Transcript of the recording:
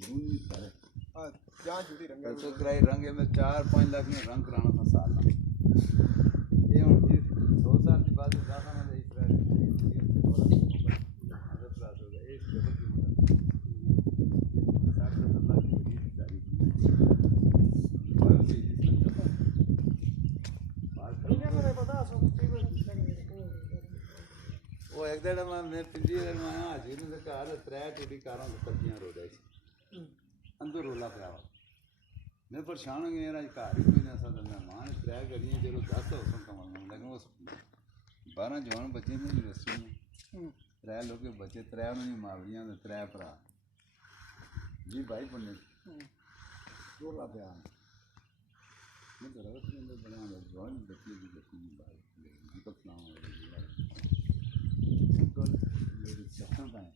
जहाँ जुड़ी रंग तो कराई रंग में 4-5 लाख में रंग कराना था साल का ये हम 2 साल की बाद दाखा ना इस तरह वो एक दिन मैं पिंडी में आया जीने से कहा त्रै टूटी कारों कब्जियां रो रही अंदर रोला पिया मैं परेशान हो गया घर ही कोई ना सकता मेहमान त्रै गड्डियां जो 10 हो कमल लेकिन उस 12 जवान बच्चे में यूनिवर्सिटी में त्रै लोग बच्चे त्रै उन्होंने मावड़ियां त्रै भरा जी भाई पढ़ने रोला पिया मैं तो रवत में बना जवान बच्चे की बच्ची भाई दीपक नाम है